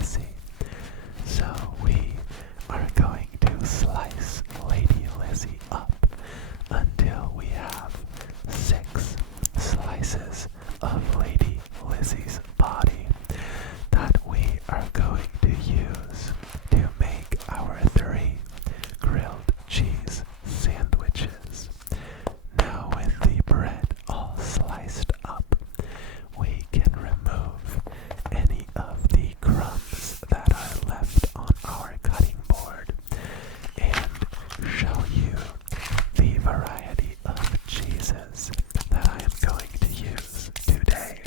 Lizzie. So we are going to slice Lady Lizzie up until we have 6 slices of Lady Lizzie's body that we are going to use to make our 3 grilled cheese sandwiches. Now with the bread all sliced up, we can remove any of the crumbs that are left on our cutting board and show you the variety of cheeses that I am going to use today.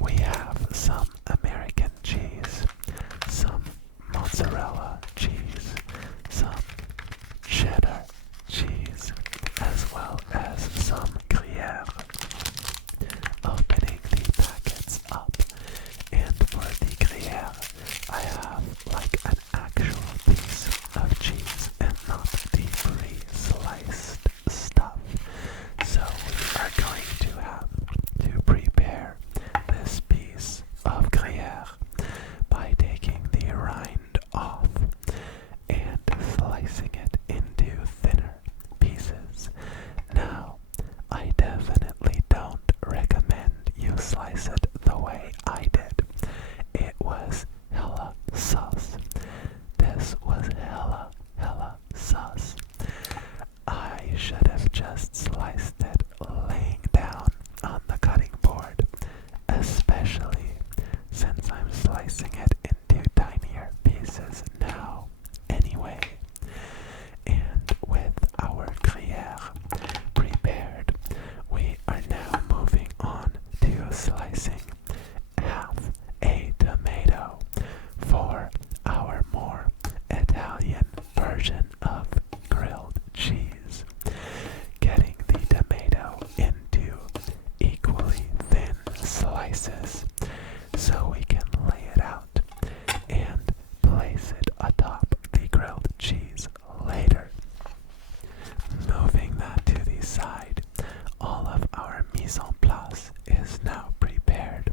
We have some American cheese, some mozzarella cheese, some cheddar cheese, as well as some Gruyère. Opening the packets up, and for the Gruyère, I have like an actual piece of cheese and not the pre-sliced stuff. So we are going to have to prepare this piece of Gruyère by taking the rind off and slicing it into thinner pieces. Now, I definitely don't recommend you slice it the way I did. It was hella sus. This was hella sus. I should have just sliced it laying down on the cutting board, especially since I'm slicing it into tinier pieces now anyway. And with our Gruyère prepared, we are now moving on to slicing half a tomato for our more Italian version of grilled cheese. Getting the tomato into equally thin slices so we can lay it out and place it atop the grilled cheese later. Moving that to the side, all of our mise en place is now prepared,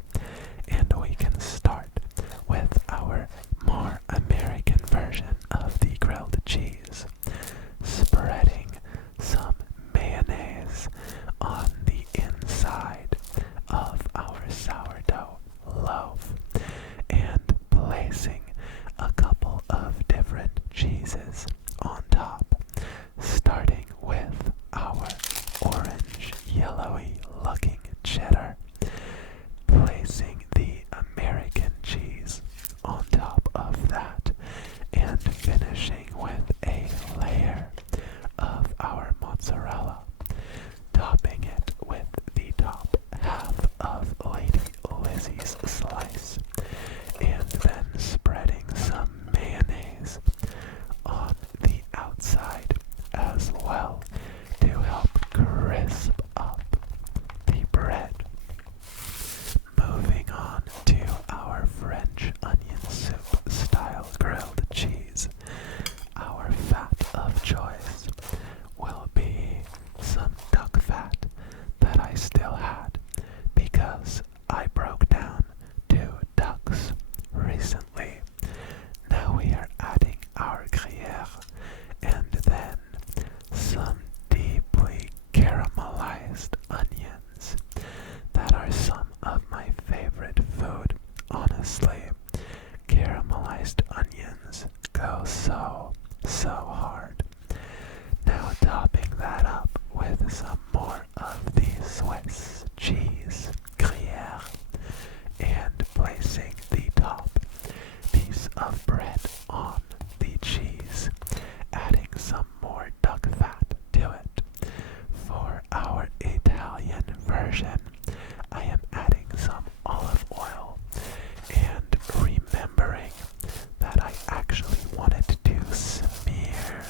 and we can start with our more American version of the grilled cheese. Spreading some mayonnaise on the inside of our sourdough loaf and placing a couple of different cheeses on top, starting with our orange yellowy looking cheddar, placing the American cheese on top of that, and finishing with a layer of our mozzarella, topping it with the top half of Lady Lizzie's slice, and then spreading some mayonnaise on the outside as well to help crisp up the bread. Moving on to our French onion soup style grilled cheese. Our fat of choice will be some duck fat that I still had because I broke down 2 ducks recently. Now we are adding our Gruyère and then some deeply caramelized onions that are some of my favorite food. Honestly, caramelized onions go so hard. Now topping that up with some more of the Swiss cheese, Gruyère, and placing the top piece of bread on the cheese, adding some more duck fat to it. For our Italian version, I am adding some olive oil and remembering that I actually wanted to smear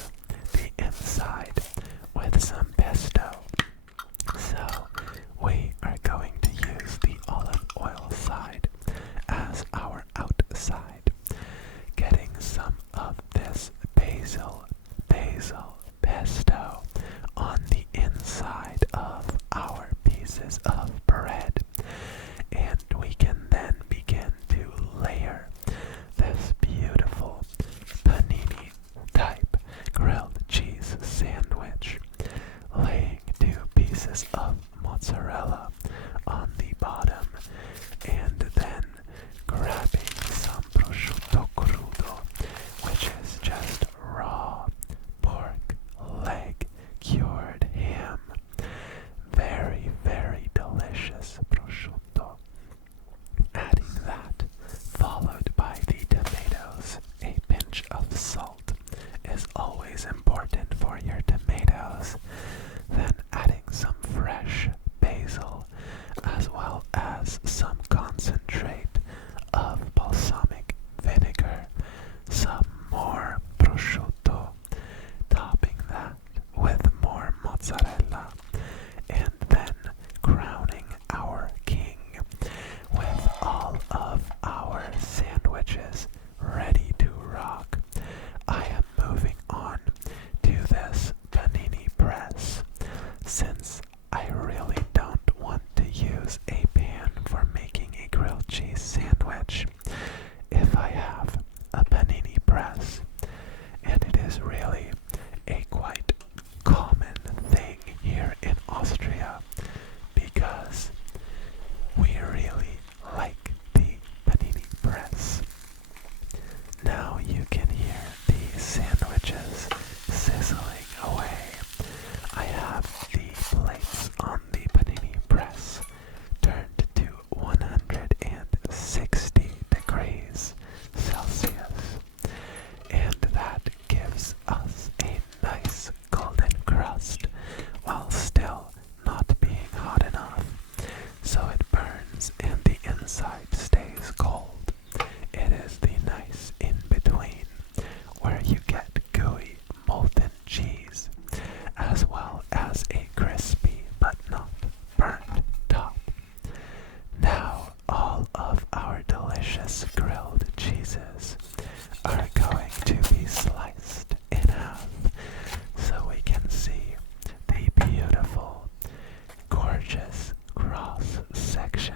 of balsamic vinegar, some more prosciutto, topping that with more mozzarella, and then crowning our king with all of our sandwiches ready to rock. I am moving on to this panini press since I really don't want to use a pan for making a grilled cheese sandwich. If I have a panini press, and it is really a quite common thing here in Austria because we really like the panini press. Now you can hear the sandwiches sizzling away. I have the plates on the panini press turned to 160 degrees Celsius, and that gives us a nice golden crust while still not being hot enough so it burns and the inside stays cold. It is the nice in between where you get gooey molten cheese as well as a crispy but not burnt top. Now all of our delicious grilled cheeses are going to be sliced in half so we can see the beautiful, gorgeous cross section,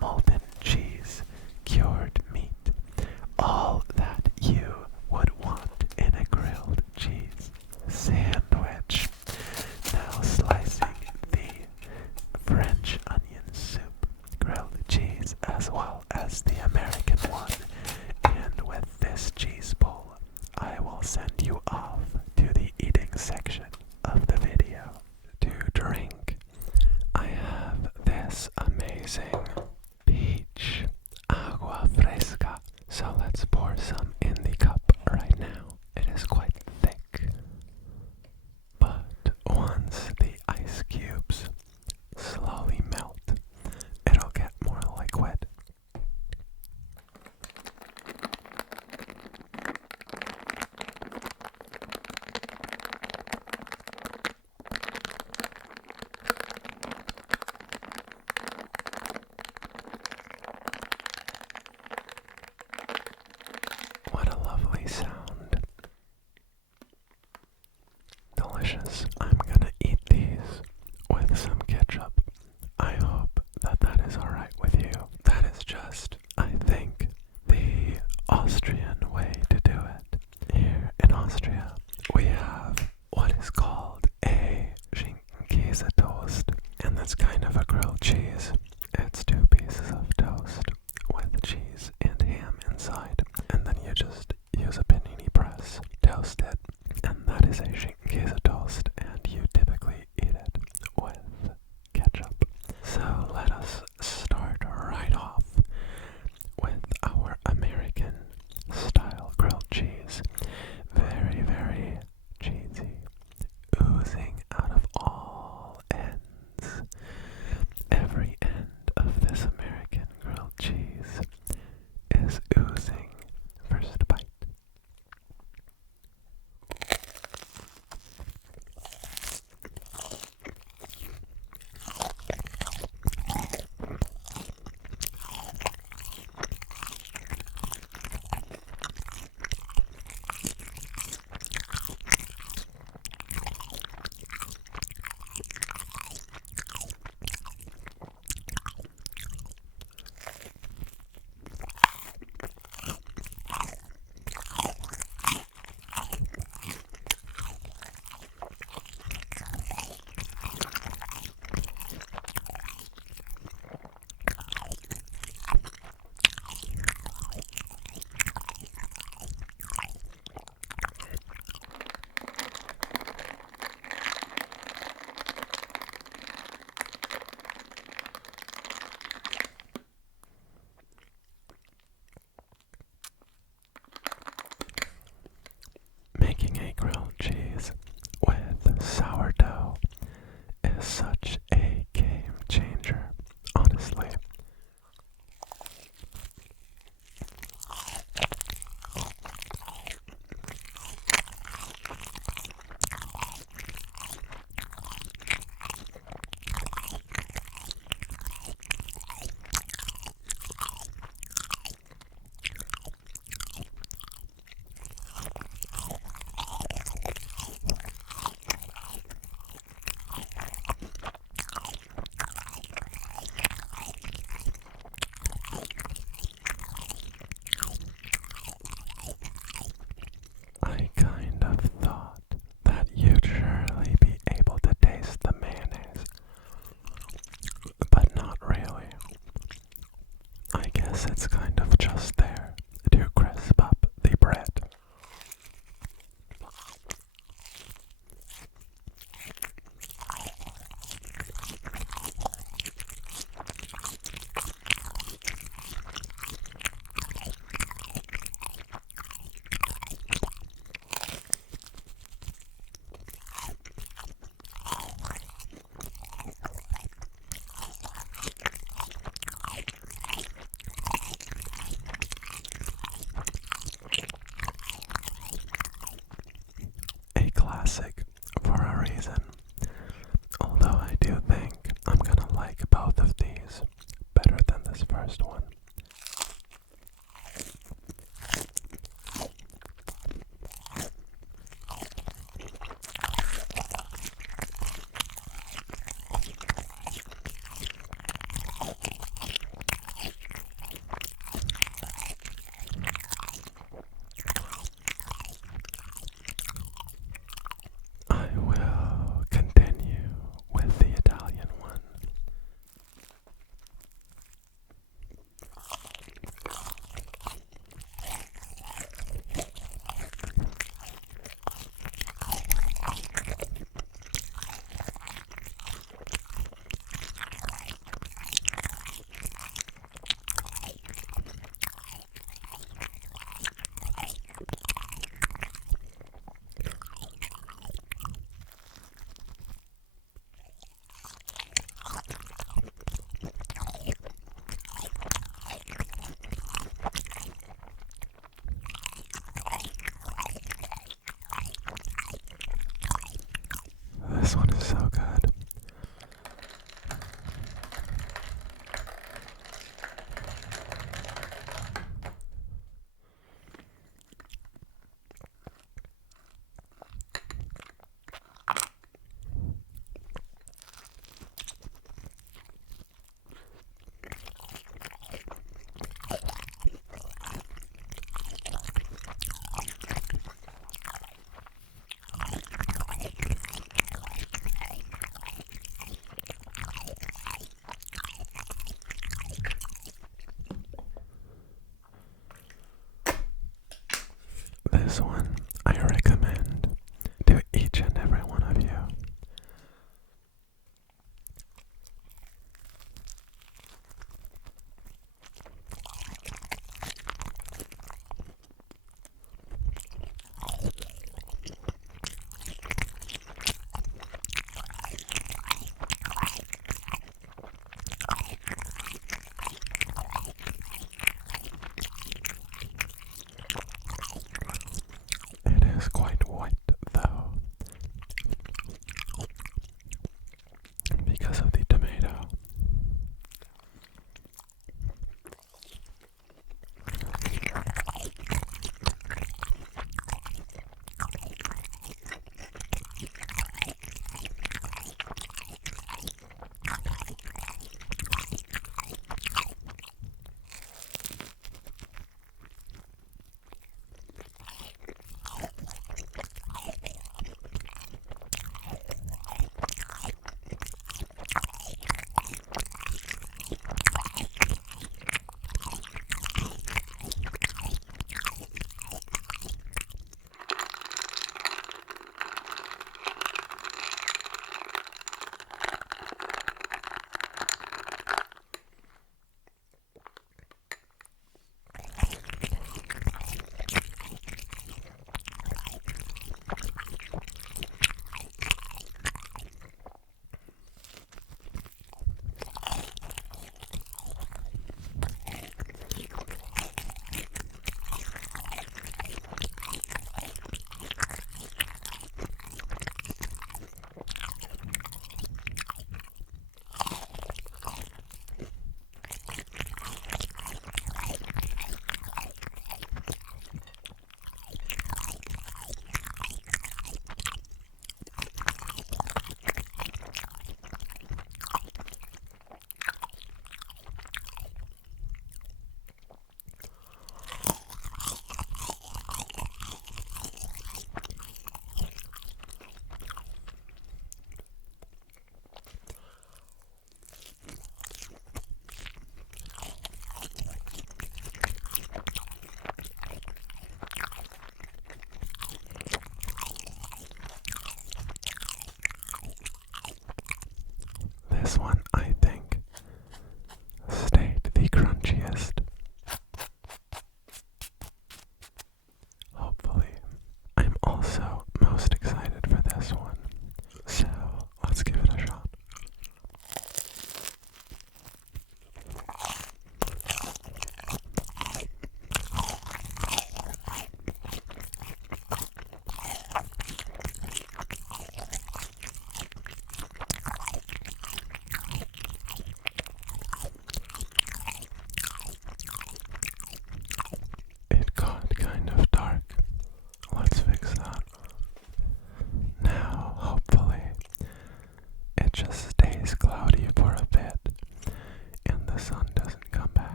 molten cheese, cured meat, all that you would want in a grilled cheese sandwich. Now slicing the French onion soup, grilled cheese, as well as the American one. And with this cheese bowl, I will send you off to the eating section of the video. To drink, I have this amazing peach agua fresca. So let's pour some in the cup right now. It is quite thick, but once the ice cubes slowly melt, it'll get more liquid. What a lovely sound. Delicious. I'm gonna eat these with some ketchup. I hope that that is alright with you. That is just, I think, the Austrian